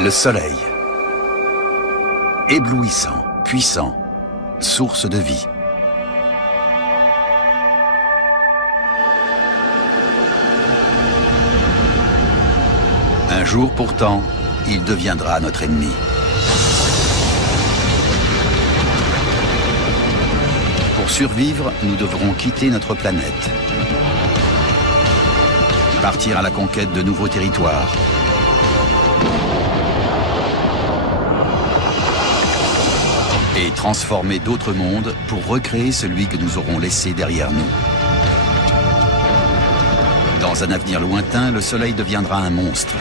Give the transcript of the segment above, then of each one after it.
Le soleil. Éblouissant, puissant, source de vie. Un jour pourtant, il deviendra notre ennemi. Pour survivre, nous devrons quitter notre planète. Partir à la conquête de nouveaux territoires. Et transformer d'autres mondes pour recréer celui que nous aurons laissé derrière nous. Dans un avenir lointain, le Soleil deviendra un monstre.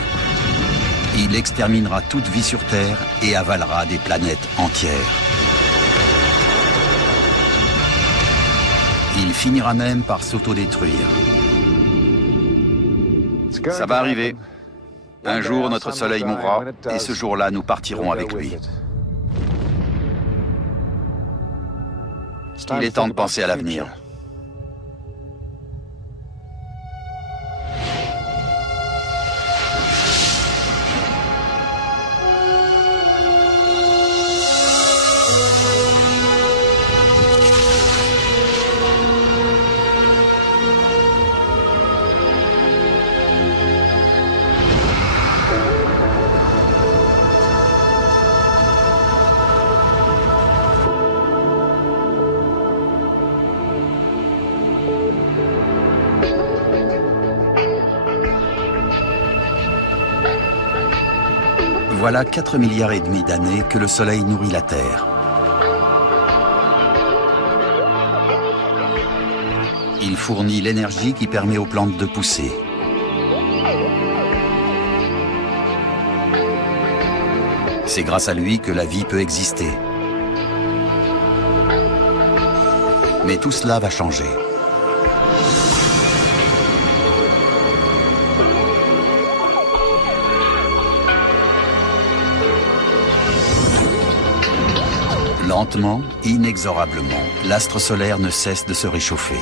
Il exterminera toute vie sur Terre et avalera des planètes entières. Il finira même par s'autodétruire. Ça va arriver. Un jour, notre Soleil mourra, et ce jour-là, nous partirons avec lui. Il est temps de penser à l'avenir. Voilà 4,5 milliards d'années que le Soleil nourrit la Terre. Il fournit l'énergie qui permet aux plantes de pousser. C'est grâce à lui que la vie peut exister. Mais tout cela va changer. Lentement, inexorablement, l'astre solaire ne cesse de se réchauffer.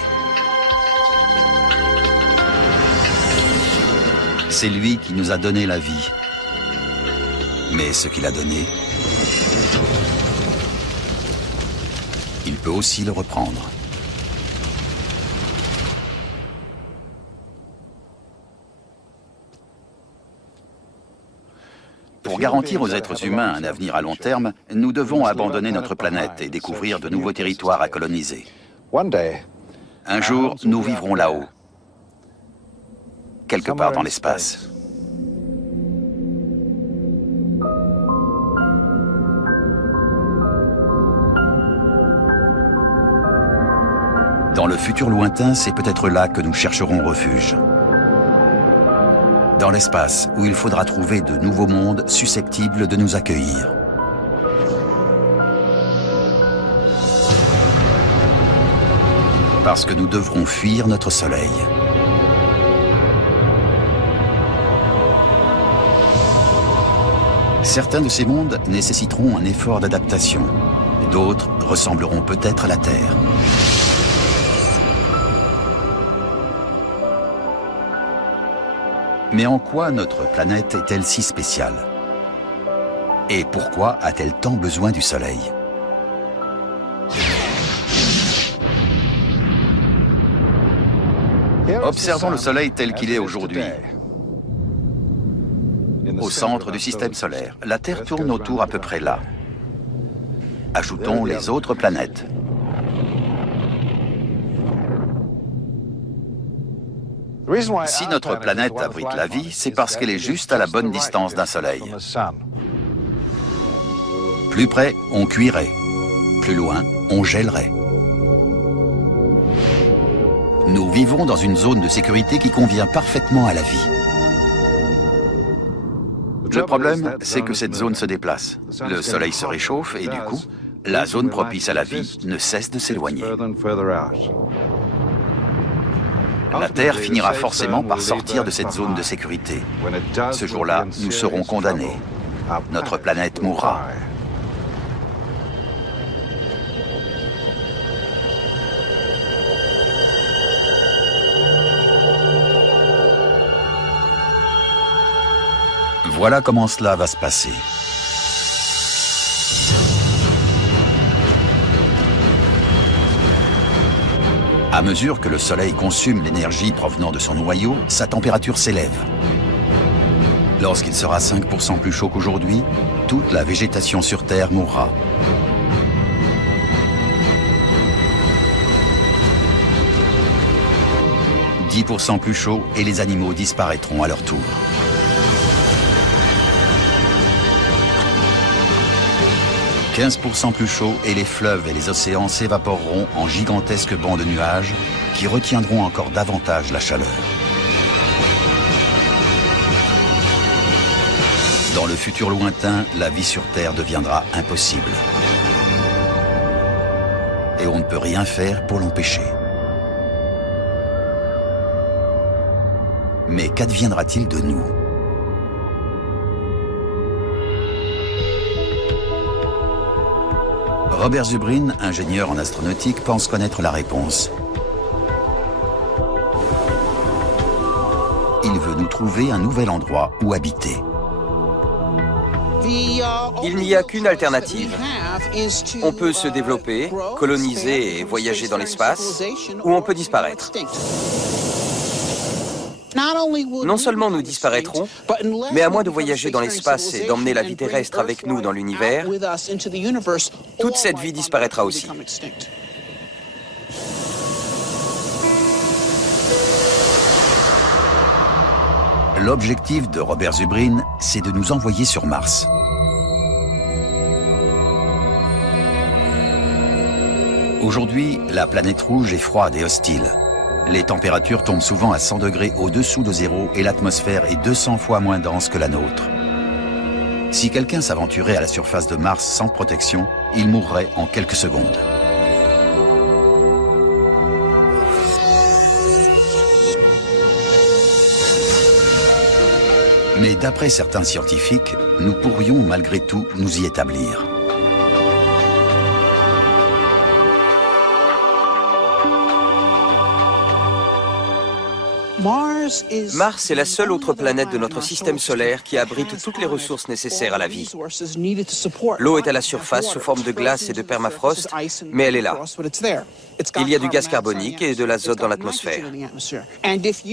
C'est lui qui nous a donné la vie. Mais ce qu'il a donné, il peut aussi le reprendre. Pour garantir aux êtres humains un avenir à long terme, nous devons abandonner notre planète et découvrir de nouveaux territoires à coloniser. Un jour, nous vivrons là-haut, quelque part dans l'espace. Dans le futur lointain, c'est peut-être là que nous chercherons refuge. Dans l'espace, où il faudra trouver de nouveaux mondes susceptibles de nous accueillir. Parce que nous devrons fuir notre Soleil. Certains de ces mondes nécessiteront un effort d'adaptation. D'autres ressembleront peut-être à la Terre. Mais en quoi notre planète est-elle si spéciale? Et pourquoi a-t-elle tant besoin du Soleil? Observons le Soleil tel qu'il est aujourd'hui. Au centre du système solaire, la Terre tourne autour à peu près là. Ajoutons les autres planètes. Si notre planète abrite la vie, c'est parce qu'elle est juste à la bonne distance d'un Soleil. Plus près, on cuirait. Plus loin, on gèlerait. Nous vivons dans une zone de sécurité qui convient parfaitement à la vie. Le problème, c'est que cette zone se déplace. Le Soleil se réchauffe et du coup, la zone propice à la vie ne cesse de s'éloigner. La Terre finira forcément par sortir de cette zone de sécurité. Ce jour-là, nous serons condamnés. Notre planète mourra. Voilà comment cela va se passer. À mesure que le Soleil consomme l'énergie provenant de son noyau, sa température s'élève. Lorsqu'il sera 5% plus chaud qu'aujourd'hui, toute la végétation sur Terre mourra. « 10% plus chaud et les animaux disparaîtront à leur tour. « 15% plus chaud et les fleuves et les océans s'évaporeront en gigantesques bancs de nuages qui retiendront encore davantage la chaleur. Dans le futur lointain, la vie sur Terre deviendra impossible. Et on ne peut rien faire pour l'empêcher. Mais qu'adviendra-t-il de nous ? Robert Zubrin, ingénieur en astronautique, pense connaître la réponse. Il veut nous trouver un nouvel endroit où habiter. Il n'y a qu'une alternative. On peut se développer, coloniser et voyager dans l'espace, ou on peut disparaître. Non seulement nous disparaîtrons, mais à moins de voyager dans l'espace et d'emmener la vie terrestre avec nous dans l'univers, toute cette vie disparaîtra aussi. L'objectif de Robert Zubrin, c'est de nous envoyer sur Mars. Aujourd'hui, la planète rouge est froide et hostile. Les températures tombent souvent à 100 degrés au-dessous de zéro et l'atmosphère est 200 fois moins dense que la nôtre. Si quelqu'un s'aventurait à la surface de Mars sans protection, il mourrait en quelques secondes. Mais d'après certains scientifiques, nous pourrions malgré tout nous y établir. Mars est la seule autre planète de notre système solaire qui abrite toutes les ressources nécessaires à la vie. L'eau est à la surface sous forme de glace et de permafrost, mais elle est là. Il y a du gaz carbonique et de l'azote dans l'atmosphère.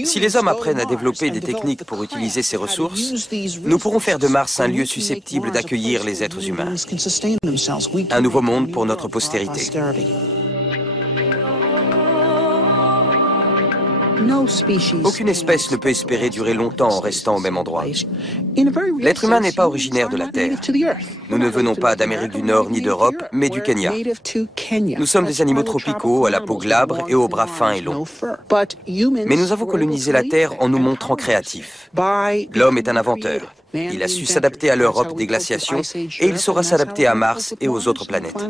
Si les hommes apprennent à développer des techniques pour utiliser ces ressources, nous pourrons faire de Mars un lieu susceptible d'accueillir les êtres humains. Un nouveau monde pour notre postérité. Aucune espèce ne peut espérer durer longtemps en restant au même endroit. L'être humain n'est pas originaire de la Terre. Nous ne venons pas d'Amérique du Nord ni d'Europe, mais du Kenya. Nous sommes des animaux tropicaux à la peau glabre et aux bras fins et longs. Mais nous avons colonisé la Terre en nous montrant créatifs. L'homme est un inventeur. Il a su s'adapter à l'Europe des glaciations et il saura s'adapter à Mars et aux autres planètes.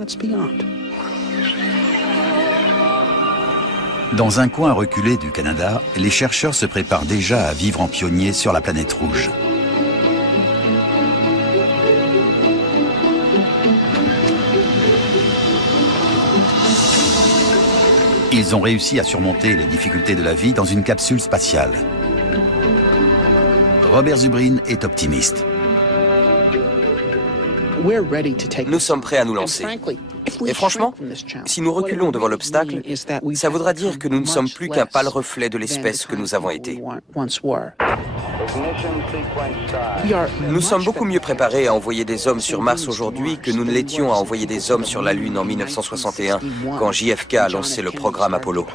Dans un coin reculé du Canada, les chercheurs se préparent déjà à vivre en pionniers sur la planète rouge. Ils ont réussi à surmonter les difficultés de la vie dans une capsule spatiale. Robert Zubrin est optimiste. Nous sommes prêts à nous lancer. Et franchement, si nous reculons devant l'obstacle, ça voudra dire que nous ne sommes plus qu'un pâle reflet de l'espèce que nous avons été. Nous sommes beaucoup mieux préparés à envoyer des hommes sur Mars aujourd'hui que nous ne l'étions à envoyer des hommes sur la Lune en 1961, quand JFK a lancé le programme Apollo.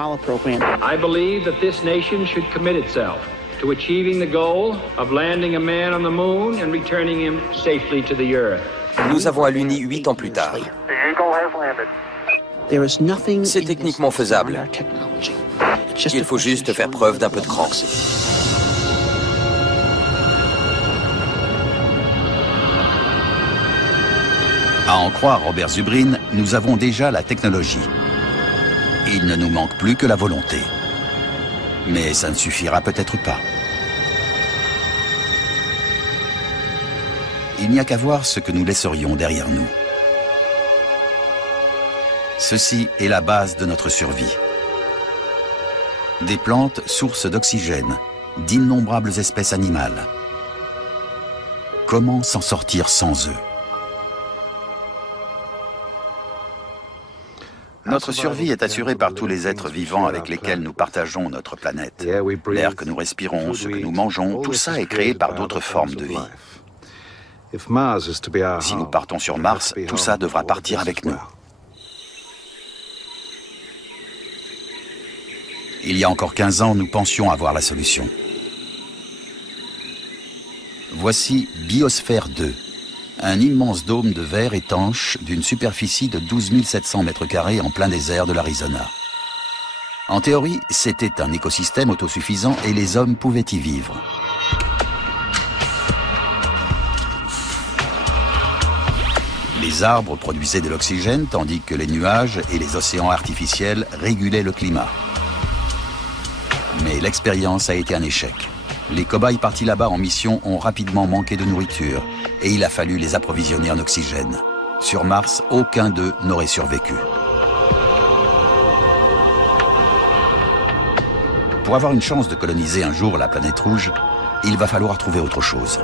To achieving the goal of landing a man on the moon and returning him safely to the Earth. Nous avons à l'UNI 8 ans plus tard. C'est techniquement faisable. Il faut juste faire preuve d'un peu de cran. À en croire Robert Zubrin, nous avons déjà la technologie. Il ne nous manque plus que la volonté. Mais ça ne suffira peut-être pas. Il n'y a qu'à voir ce que nous laisserions derrière nous. Ceci est la base de notre survie. Des plantes, sources d'oxygène, d'innombrables espèces animales. comment s'en sortir sans eux? Notre survie est assurée par tous les êtres vivants avec lesquels nous partageons notre planète. L'air que nous respirons, ce que nous mangeons, tout ça est créé par d'autres formes de vie. Si nous partons sur Mars, tout ça devra partir avec nous. Il y a encore 15 ans, nous pensions avoir la solution. Voici Biosphère 2, un immense dôme de verre étanche d'une superficie de 12 700 m² en plein désert de l'Arizona. En théorie, c'était un écosystème autosuffisant et les hommes pouvaient y vivre. Les arbres produisaient de l'oxygène tandis que les nuages et les océans artificiels régulaient le climat. Mais l'expérience a été un échec. Les cobayes partis là-bas en mission ont rapidement manqué de nourriture et il a fallu les approvisionner en oxygène. Sur Mars, aucun d'eux n'aurait survécu. Pour avoir une chance de coloniser un jour la planète rouge, il va falloir trouver autre chose.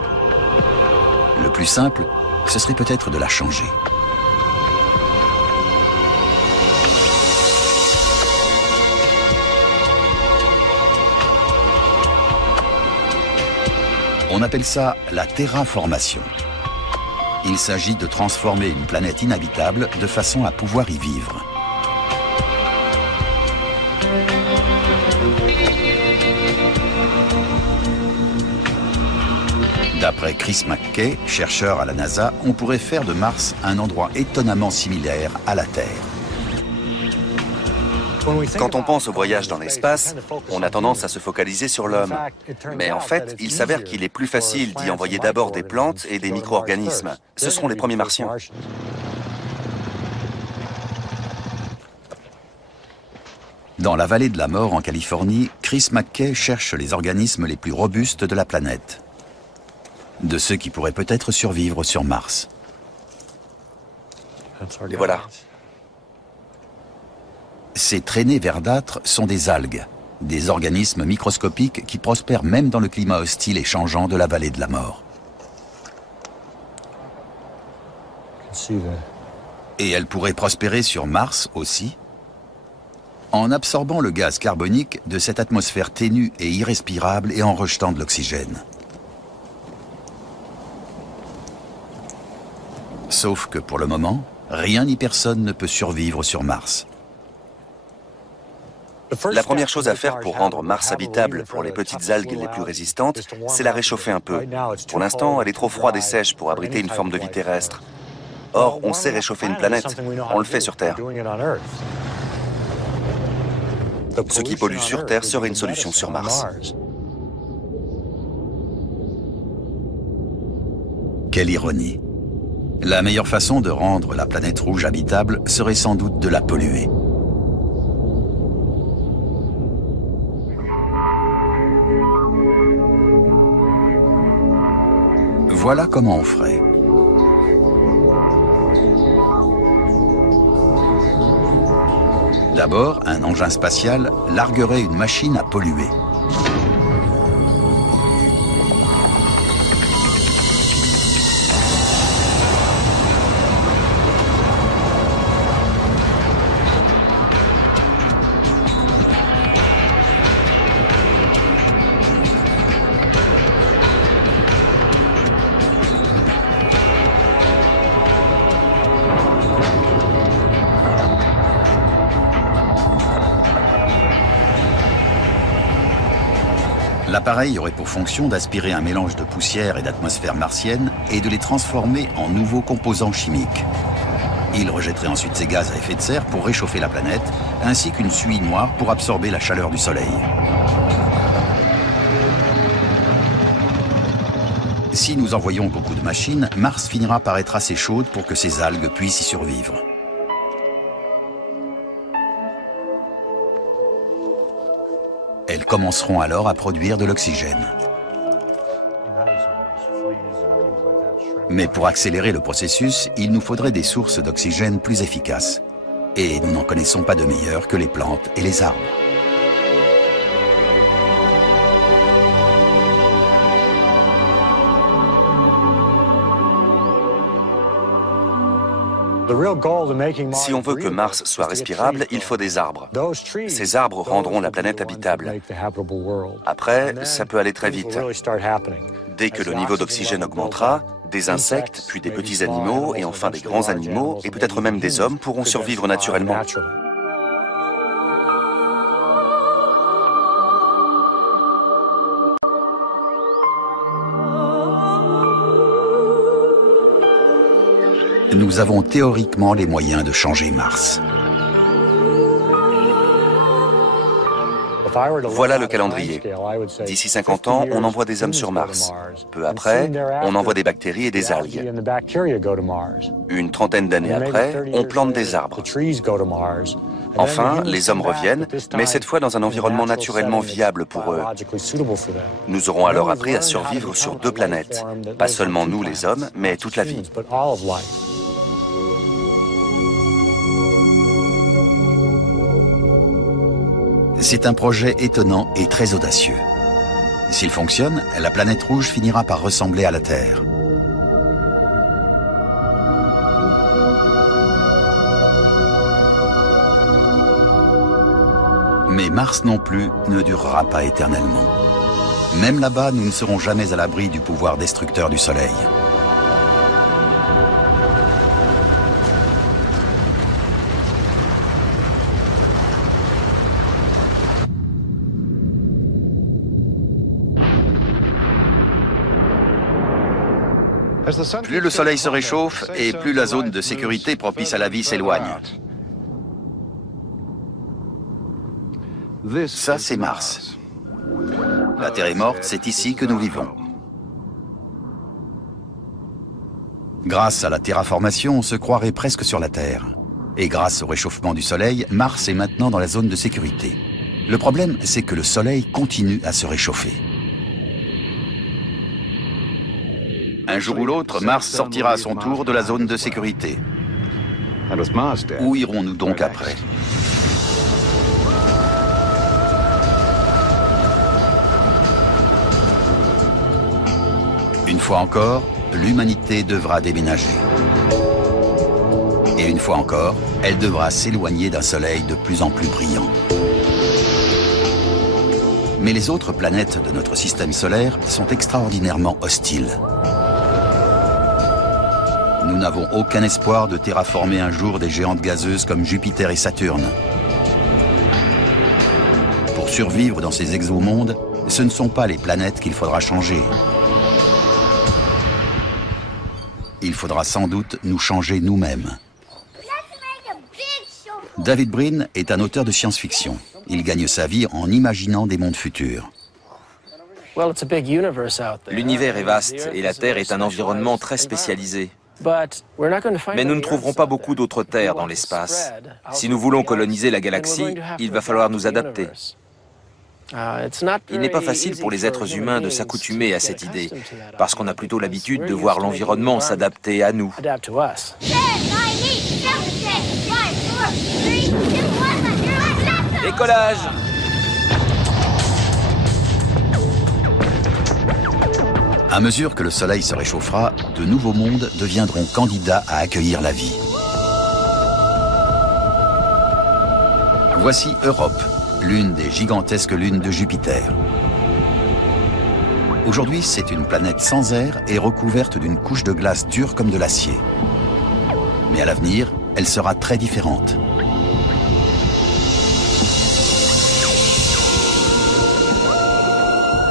Le plus simple, ce serait peut-être de la changer. On appelle ça la terraformation. Il s'agit de transformer une planète inhabitable de façon à pouvoir y vivre. D'après Chris McKay, chercheur à la NASA, on pourrait faire de Mars un endroit étonnamment similaire à la Terre. Quand on pense au voyage dans l'espace, on a tendance à se focaliser sur l'homme. Mais en fait, il s'avère qu'il est plus facile d'y envoyer d'abord des plantes et des micro-organismes. Ce seront les premiers martiens. Dans la vallée de la mort en Californie, Chris McKay cherche les organismes les plus robustes de la planète. De ceux qui pourraient peut-être survivre sur Mars. Et voilà. Ces traînées verdâtres sont des algues, des organismes microscopiques qui prospèrent même dans le climat hostile et changeant de la vallée de la mort. Et elles pourraient prospérer sur Mars aussi, en absorbant le gaz carbonique de cette atmosphère ténue et irrespirable et en rejetant de l'oxygène. Sauf que pour le moment, rien ni personne ne peut survivre sur Mars. La première chose à faire pour rendre Mars habitable pour les petites algues les plus résistantes, c'est la réchauffer un peu. Pour l'instant, elle est trop froide et sèche pour abriter une forme de vie terrestre. Or, on sait réchauffer une planète. On le fait sur Terre. Ce qui pollue sur Terre serait une solution sur Mars. Quelle ironie. La meilleure façon de rendre la planète rouge habitable serait sans doute de la polluer. Voilà comment on ferait. D'abord, un engin spatial larguerait une machine à polluer. L'appareil aurait pour fonction d'aspirer un mélange de poussière et d'atmosphère martienne et de les transformer en nouveaux composants chimiques. Il rejetterait ensuite ces gaz à effet de serre pour réchauffer la planète, ainsi qu'une suie noire pour absorber la chaleur du Soleil. Si nous envoyons beaucoup de machines, Mars finira par être assez chaude pour que ces algues puissent y survivre. Elles commenceront alors à produire de l'oxygène. Mais pour accélérer le processus, il nous faudrait des sources d'oxygène plus efficaces. Et nous n'en connaissons pas de meilleures que les plantes et les arbres. Si on veut que Mars soit respirable, il faut des arbres. Ces arbres rendront la planète habitable. Après, ça peut aller très vite. Dès que le niveau d'oxygène augmentera, des insectes, puis des petits animaux, et enfin des grands animaux, et peut-être même des hommes pourront survivre naturellement. Nous avons théoriquement les moyens de changer Mars. Voilà le calendrier. D'ici 50 ans, on envoie des hommes sur Mars. Peu après, on envoie des bactéries et des algues. Une trentaine d'années après, on plante des arbres. Enfin, les hommes reviennent, mais cette fois dans un environnement naturellement viable pour eux. Nous aurons alors appris à survivre sur 2 planètes. Pas seulement nous les hommes, mais toute la vie. C'est un projet étonnant et très audacieux. S'il fonctionne, la planète rouge finira par ressembler à la Terre. Mais Mars non plus ne durera pas éternellement. Même là-bas, nous ne serons jamais à l'abri du pouvoir destructeur du Soleil. Plus le Soleil se réchauffe et plus la zone de sécurité propice à la vie s'éloigne. Ça, c'est Mars. La Terre est morte, c'est ici que nous vivons. Grâce à la terraformation, on se croirait presque sur la Terre. Et grâce au réchauffement du Soleil, Mars est maintenant dans la zone de sécurité. Le problème, c'est que le Soleil continue à se réchauffer. Un jour ou l'autre, Mars sortira à son tour de la zone de sécurité. Où irons-nous donc après? Une fois encore, l'humanité devra déménager. Et une fois encore, elle devra s'éloigner d'un soleil de plus en plus brillant. Mais les autres planètes de notre système solaire sont extraordinairement hostiles. Nous n'avons aucun espoir de terraformer un jour des géantes gazeuses comme Jupiter et Saturne. Pour survivre dans ces exomondes, ce ne sont pas les planètes qu'il faudra changer. Il faudra sans doute nous changer nous-mêmes. David Brin est un auteur de science-fiction. Il gagne sa vie en imaginant des mondes futurs. L'univers est vaste et la Terre est un environnement très spécialisé. Mais nous ne trouverons pas beaucoup d'autres terres dans l'espace. Si nous voulons coloniser la galaxie, il va falloir nous adapter. Il n'est pas facile pour les êtres humains de s'accoutumer à cette idée, parce qu'on a plutôt l'habitude de voir l'environnement s'adapter à nous. Décollage! À mesure que le Soleil se réchauffera, de nouveaux mondes deviendront candidats à accueillir la vie. Voici Europe, l'une des gigantesques lunes de Jupiter. Aujourd'hui, c'est une planète sans air et recouverte d'une couche de glace dure comme de l'acier. Mais à l'avenir, elle sera très différente.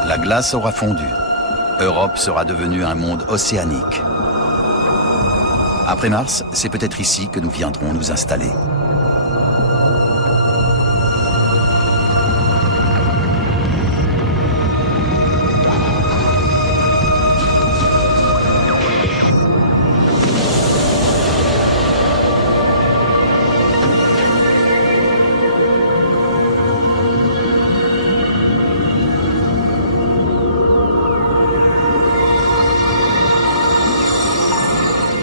La glace aura fondu. Europe sera devenue un monde océanique. Après Mars, c'est peut-être ici que nous viendrons nous installer.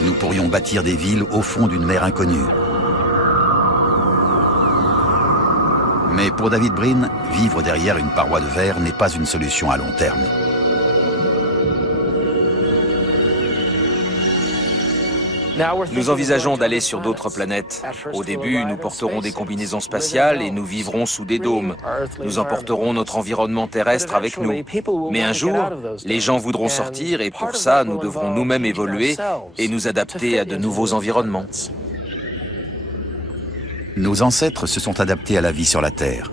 Nous pourrions bâtir des villes au fond d'une mer inconnue. Mais pour David Brin, vivre derrière une paroi de verre n'est pas une solution à long terme. Nous envisageons d'aller sur d'autres planètes. Au début, nous porterons des combinaisons spatiales et nous vivrons sous des dômes. Nous emporterons notre environnement terrestre avec nous. Mais un jour, les gens voudront sortir et pour ça, nous devrons nous-mêmes évoluer et nous adapter à de nouveaux environnements. Nos ancêtres se sont adaptés à la vie sur la Terre.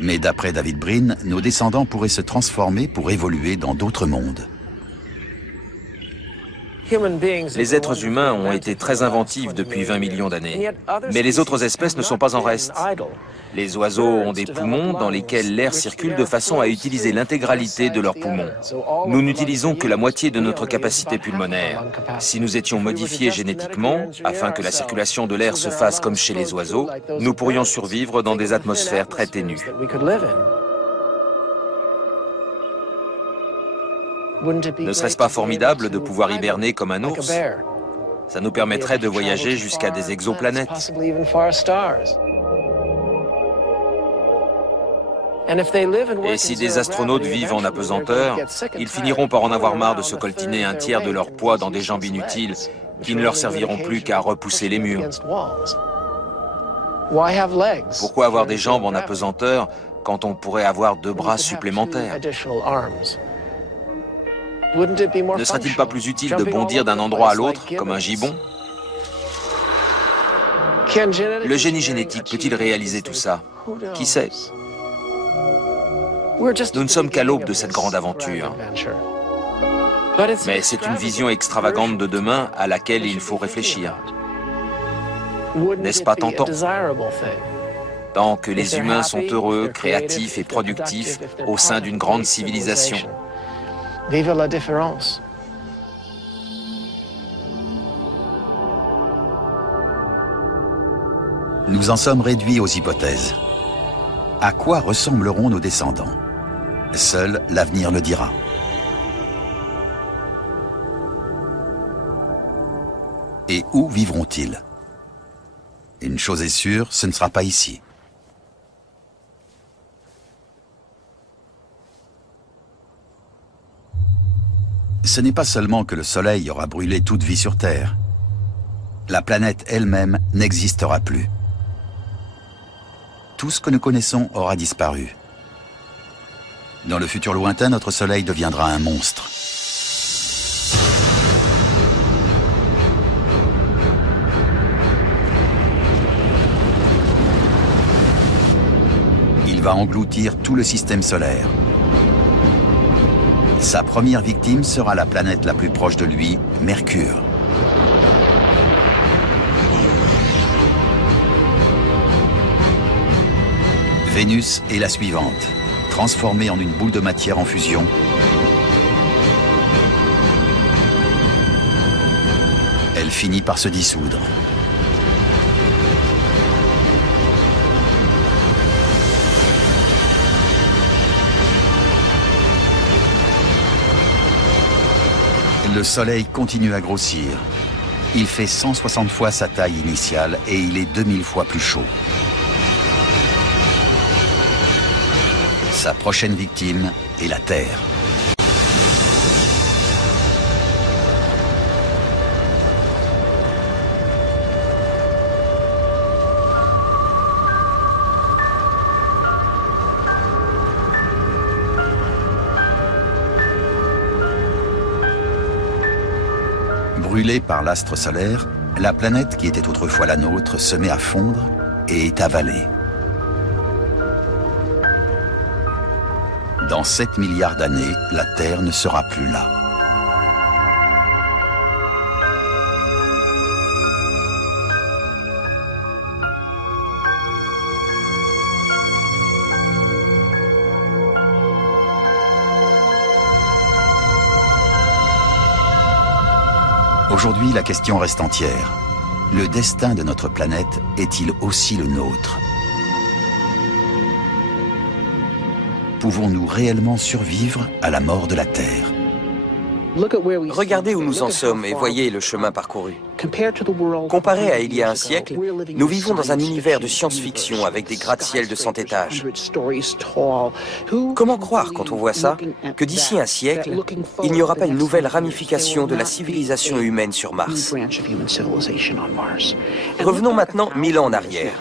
Mais d'après David Brin, nos descendants pourraient se transformer pour évoluer dans d'autres mondes. Les êtres humains ont été très inventifs depuis 20 millions d'années. Mais les autres espèces ne sont pas en reste. Les oiseaux ont des poumons dans lesquels l'air circule de façon à utiliser l'intégralité de leurs poumons. Nous n'utilisons que la moitié de notre capacité pulmonaire. Si nous étions modifiés génétiquement, afin que la circulation de l'air se fasse comme chez les oiseaux, nous pourrions survivre dans des atmosphères très ténues. Ne serait-ce pas formidable de pouvoir hiberner comme un ours? Ça nous permettrait de voyager jusqu'à des exoplanètes. Et si des astronautes vivent en apesanteur, ils finiront par en avoir marre de se coltiner un tiers de leur poids dans des jambes inutiles qui ne leur serviront plus qu'à repousser les murs. Pourquoi avoir des jambes en apesanteur quand on pourrait avoir 2 bras supplémentaires? Ne serait-il pas plus utile de bondir d'un endroit à l'autre, comme un gibbon? Le génie génétique peut-il réaliser tout ça? Qui sait? Nous ne sommes qu'à l'aube de cette grande aventure. Mais c'est une vision extravagante de demain à laquelle il faut réfléchir. N'est-ce pas tentant? Tant que les humains sont heureux, créatifs et productifs au sein d'une grande civilisation. Vive la différence. Nous en sommes réduits aux hypothèses. À quoi ressembleront nos descendants? Seul l'avenir le dira. Et où vivront-ils? Une chose est sûre, ce ne sera pas ici. Ce n'est pas seulement que le Soleil aura brûlé toute vie sur Terre. La planète elle-même n'existera plus. Tout ce que nous connaissons aura disparu. Dans le futur lointain, notre Soleil deviendra un monstre. Il va engloutir tout le système solaire. Sa première victime sera la planète la plus proche de lui, Mercure. Vénus est la suivante, transformée en une boule de matière en fusion. Elle finit par se dissoudre. Le Soleil continue à grossir. Il fait 160 fois sa taille initiale et il est 2000 fois plus chaud. Sa prochaine victime est la Terre. Brûlée par l'astre solaire, la planète qui était autrefois la nôtre se met à fondre et est avalée. Dans 7 milliards d'années, la Terre ne sera plus là. Aujourd'hui, la question reste entière. Le destin de notre planète est-il aussi le nôtre? Pouvons-nous réellement survivre à la mort de la Terre? Regardez où nous en sommes et voyez le chemin parcouru. Comparé à il y a un siècle, nous vivons dans un univers de science-fiction avec des gratte-ciel de 100 étages. Comment croire, quand on voit ça, que d'ici un siècle, il n'y aura pas une nouvelle ramification de la civilisation humaine sur Mars? Revenons maintenant 1000 ans en arrière.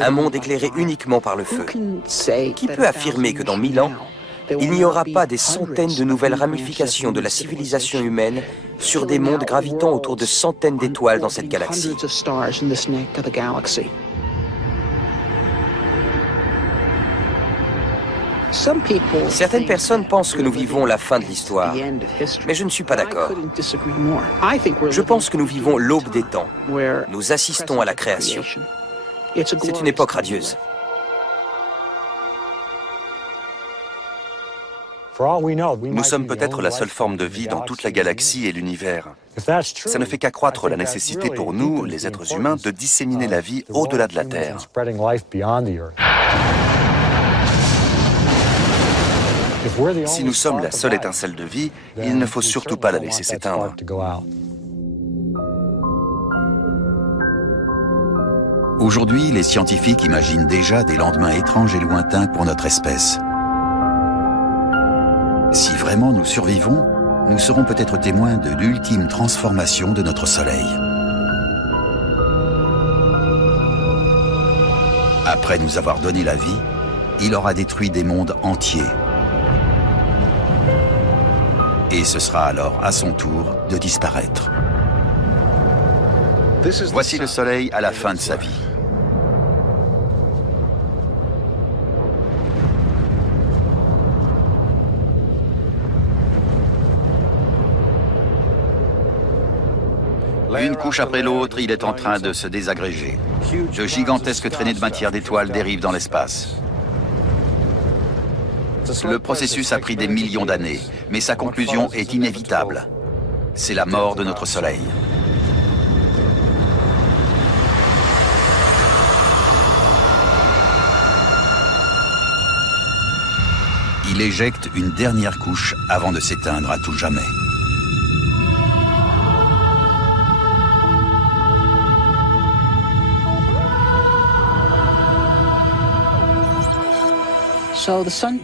Un monde éclairé uniquement par le feu. Qui peut affirmer que dans 1000 ans, il n'y aura pas des centaines de nouvelles ramifications de la civilisation humaine sur des mondes gravitant autour de centaines d'étoiles dans cette galaxie? Certaines personnes pensent que nous vivons la fin de l'histoire, mais je ne suis pas d'accord. Je pense que nous vivons l'aube des temps. Nous assistons à la création. C'est une époque radieuse. Nous sommes peut-être la seule forme de vie dans toute la galaxie et l'univers. Ça ne fait qu'accroître la nécessité pour nous, les êtres humains, de disséminer la vie au-delà de la Terre. Si nous sommes la seule étincelle de vie, il ne faut surtout pas la laisser s'éteindre. Aujourd'hui, les scientifiques imaginent déjà des lendemains étranges et lointains pour notre espèce. Si vraiment nous survivons, nous serons peut-être témoins de l'ultime transformation de notre Soleil. Après nous avoir donné la vie, il aura détruit des mondes entiers. Et ce sera alors à son tour de disparaître. Voici le Soleil à la fin de sa vie. Une couche après l'autre, il est en train de se désagréger. De gigantesques traînées de matière d'étoiles dérivent dans l'espace. Le processus a pris des millions d'années, mais sa conclusion est inévitable. C'est la mort de notre Soleil. Il éjecte une dernière couche avant de s'éteindre à tout jamais.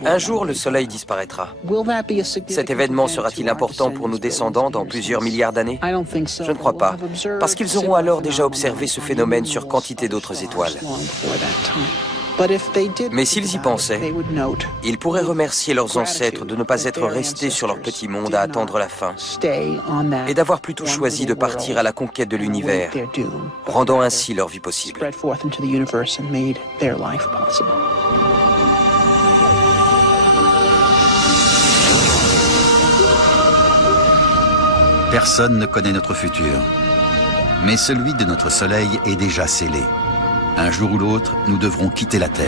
Un jour, le Soleil disparaîtra. Cet événement sera-t-il important pour nos descendants dans plusieurs milliards d'années? Je ne crois pas, parce qu'ils auront alors déjà observé ce phénomène sur quantité d'autres étoiles. Mais s'ils y pensaient, ils pourraient remercier leurs ancêtres de ne pas être restés sur leur petit monde à attendre la fin et d'avoir plutôt choisi de partir à la conquête de l'univers, rendant ainsi leur vie possible. Personne ne connaît notre futur, mais celui de notre Soleil est déjà scellé. Un jour ou l'autre, nous devrons quitter la Terre.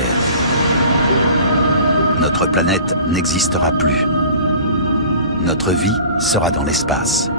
Notre planète n'existera plus. Notre vie sera dans l'espace.